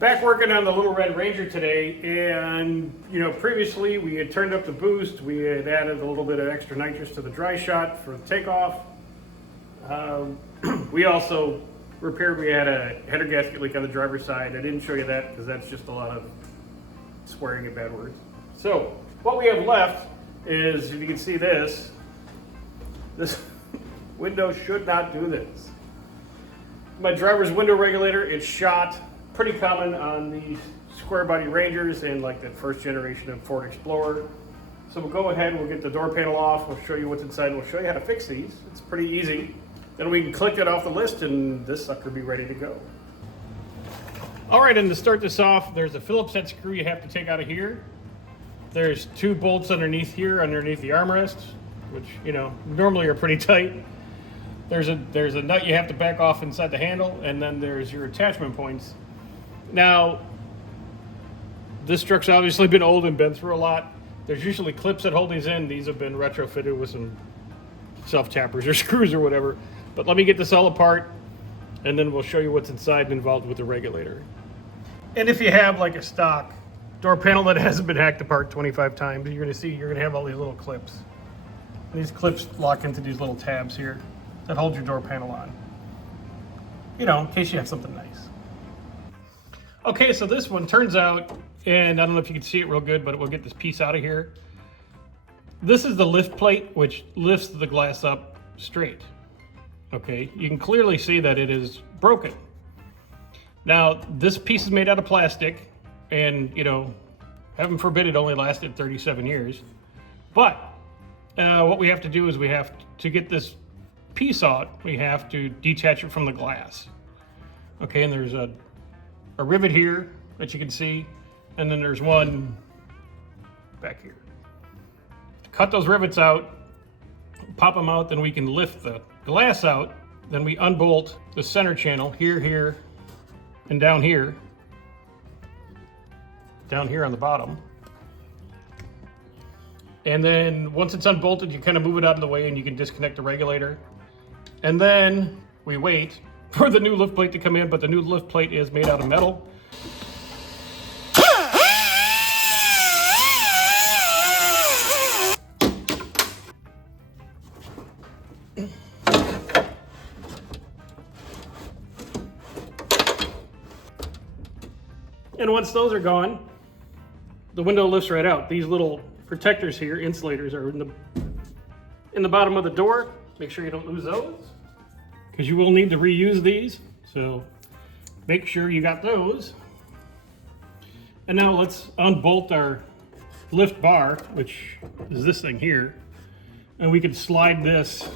Back working on the Little Red Ranger today, and previously we had turned up the boost. We had added a little bit of extra nitrous to the dry shot for the takeoff. We also repaired, we had a header gasket leak on the driver's side. I didn't show you that because that's just a lot of swearing and bad words. So what we have left is, if you can see this window should not do this. My driver's window regulator, it's shot. Pretty common on these square body Rangers and like the first generation of Ford Explorer. So we'll go ahead, we'll get the door panel off, we'll show you what's inside, and we'll show you how to fix these. It's pretty easy. Then we can click it off the list and this sucker will be ready to go. All right, and to start this off, there's a Phillips head screw you have to take out of here. There's 2 bolts underneath here, underneath the armrest, which normally are pretty tight. There's a nut you have to back off inside the handle, and then there's your attachment points. Now, this truck's obviously been old and been through a lot. There's usually clips that hold these in. These have been retrofitted with some self-tappers or screws or whatever. But let me get this all apart, and then we'll show you what's inside and involved with the regulator. And if you have like a stock door panel that hasn't been hacked apart 25 times, you're gonna have all these little clips. And these clips lock into these little tabs here that hold your door panel on. In case you have something nice. Okay, so this one turns out, and I don't know if you can see it real good, but we'll get this piece out of here. This is the lift plate, which lifts the glass up straight. Okay, you can clearly see that it is broken. Now, this piece is made out of plastic, and heaven forbid it only lasted 37 years. But what we have to do is we have to get this piece out, we have to detach it from the glass. Okay, and there's a rivet here that you can see, and then there's one back here. To cut those rivets out, pop them out, then we can lift the glass out, then we unbolt the center channel here, and down here on the bottom. And then once it's unbolted, you kind of move it out of the way and you can disconnect the regulator. And then we wait for the new lift plate to come in, but the new lift plate is made out of metal. And once those are gone, the window lifts right out. These little protectors here, insulators, are in the bottom of the door. Make sure you don't lose those, because you will need to reuse these. So make sure you got those. And now let's unbolt our lift bar, which is this thing here. And we can slide this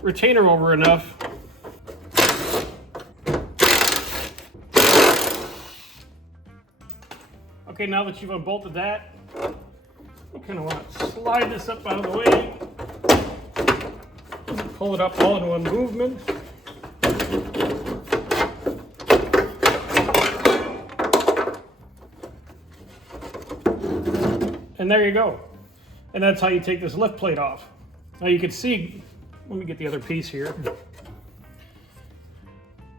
retainer over enough Okay, now that you've unbolted that, you kind of want to slide this up out of the way. Pull it up all in one movement. And there you go. And that's how you take this lift plate off. Now you can see, let me get the other piece here.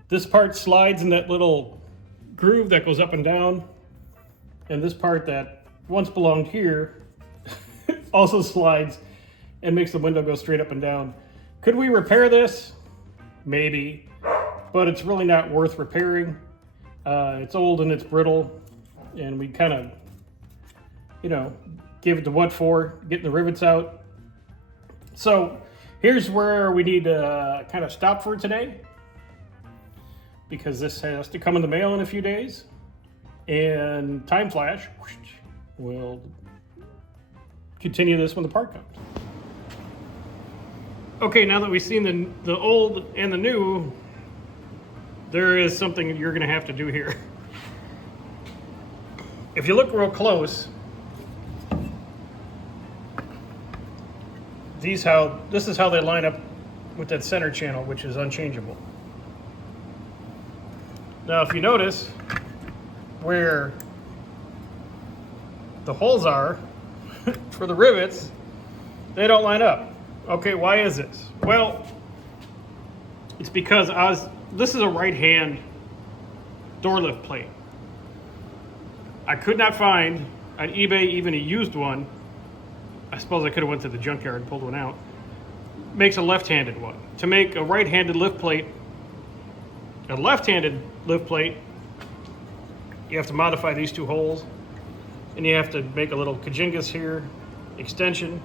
This part slides in that little groove that goes up and down. And this part that once belonged here also slides and makes the window go straight up and down. Could we repair this? Maybe, but it's really not worth repairing. It's old and it's brittle, and we kind of, give it to what for, getting the rivets out. So here's where we need to kind of stop for today, because this has to come in the mail in a few days. And Time Flash will continue this when the part comes. Okay, now that we've seen the old and the new, there is something you're going to have to do here. If you look real close, this is how they line up with that center channel, which is unchangeable. Now, if you notice where the holes are for the rivets, they don't line up. Okay, why is this? Well, it's because this is a right hand door lift plate. I could not find on eBay even a used one. I suppose I could have went to the junkyard and pulled one out. Makes a left-handed one. To make a right-handed lift plate, a left-handed lift plate, you have to modify these two holes, and you have to make a little kajingas here, extension,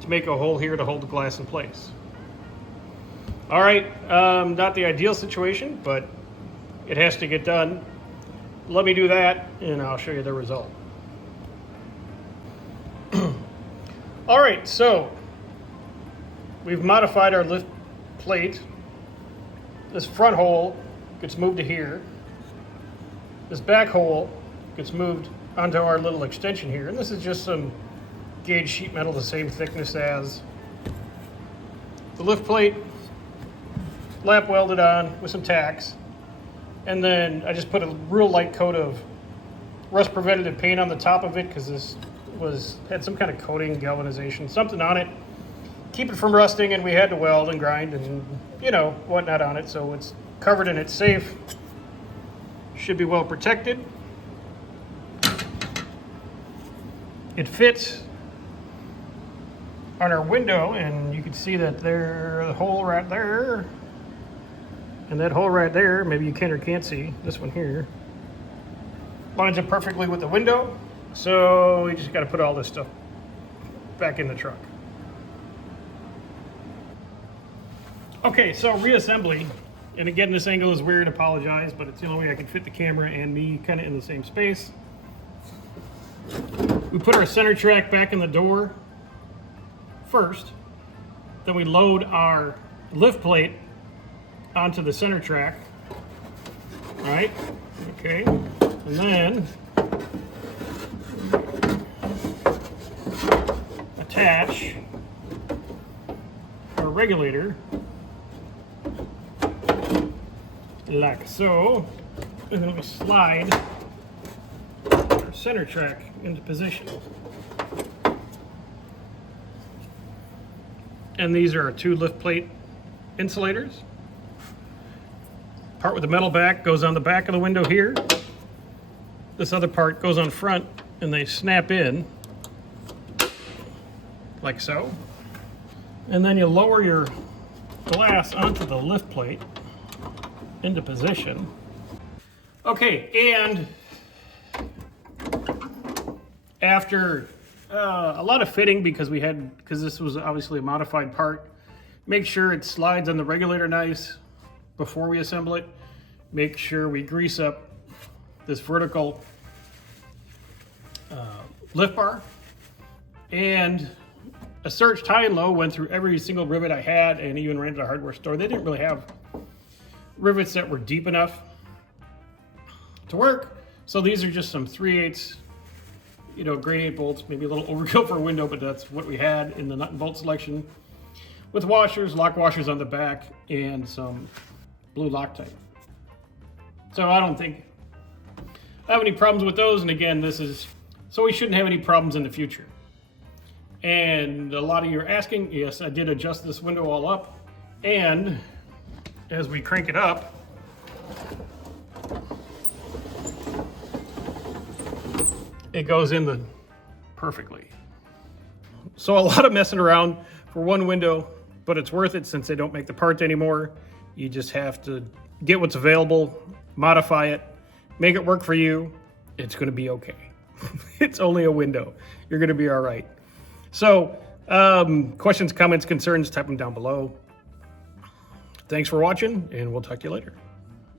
to make a hole here to hold the glass in place. All right, not the ideal situation, but it has to get done. Let me do that, and I'll show you the result. All right, so we've modified our lift plate. This front hole gets moved to here. This back hole gets moved onto our little extension here, and this is just some gauge sheet metal the same thickness as the lift plate, lap welded on with some tacks, and then I just put a real light coat of rust preventative paint on the top of it because this had some kind of coating, galvanization, something on it, keep it from rusting, and we had to weld and grind and whatnot on it, so it's covered and it's safe. Should be well protected. It fits on our window, and you can see that the hole right there, and that hole right there, maybe you can or can't see, this one here, lines up perfectly with the window, so we just got to put all this stuff back in the truck. Okay, so reassembly, and again, this angle is weird, apologize, but it's the only way I can fit the camera and me kind of in the same space. We put our center track back in the door first, then we load our lift plate onto the center track, all right, okay, and then attach our regulator like so, and then we slide our center track into position. And these are our two lift plate insulators. Part with the metal back goes on the back of the window here. This other part goes on front, and they snap in like so. And then you lower your glass onto the lift plate into position. Okay, and after a lot of fitting, because this was obviously a modified part, make sure it slides on the regulator nice before we assemble it. Make sure we grease up this vertical lift bar, and I searched high and low, went through every single rivet I had, and even ran to the hardware store. They didn't really have rivets that were deep enough to work, so these are just some 3/8 grade 8 bolts, maybe a little overkill for a window, but that's what we had in the nut and bolt selection, with washers, lock washers on the back, and some blue Loctite. So I don't think I have any problems with those, and again, so we shouldn't have any problems in the future. And a lot of you are asking, yes, I did adjust this window all up, and as we crank it up, it goes in perfectly. So a lot of messing around for one window, but it's worth it since they don't make the parts anymore. You just have to get what's available, modify it, make it work for you. It's going to be okay. It's only a window. You're going to be all right. So questions, comments, concerns, type them down below. Thanks for watching, and we'll talk to you later.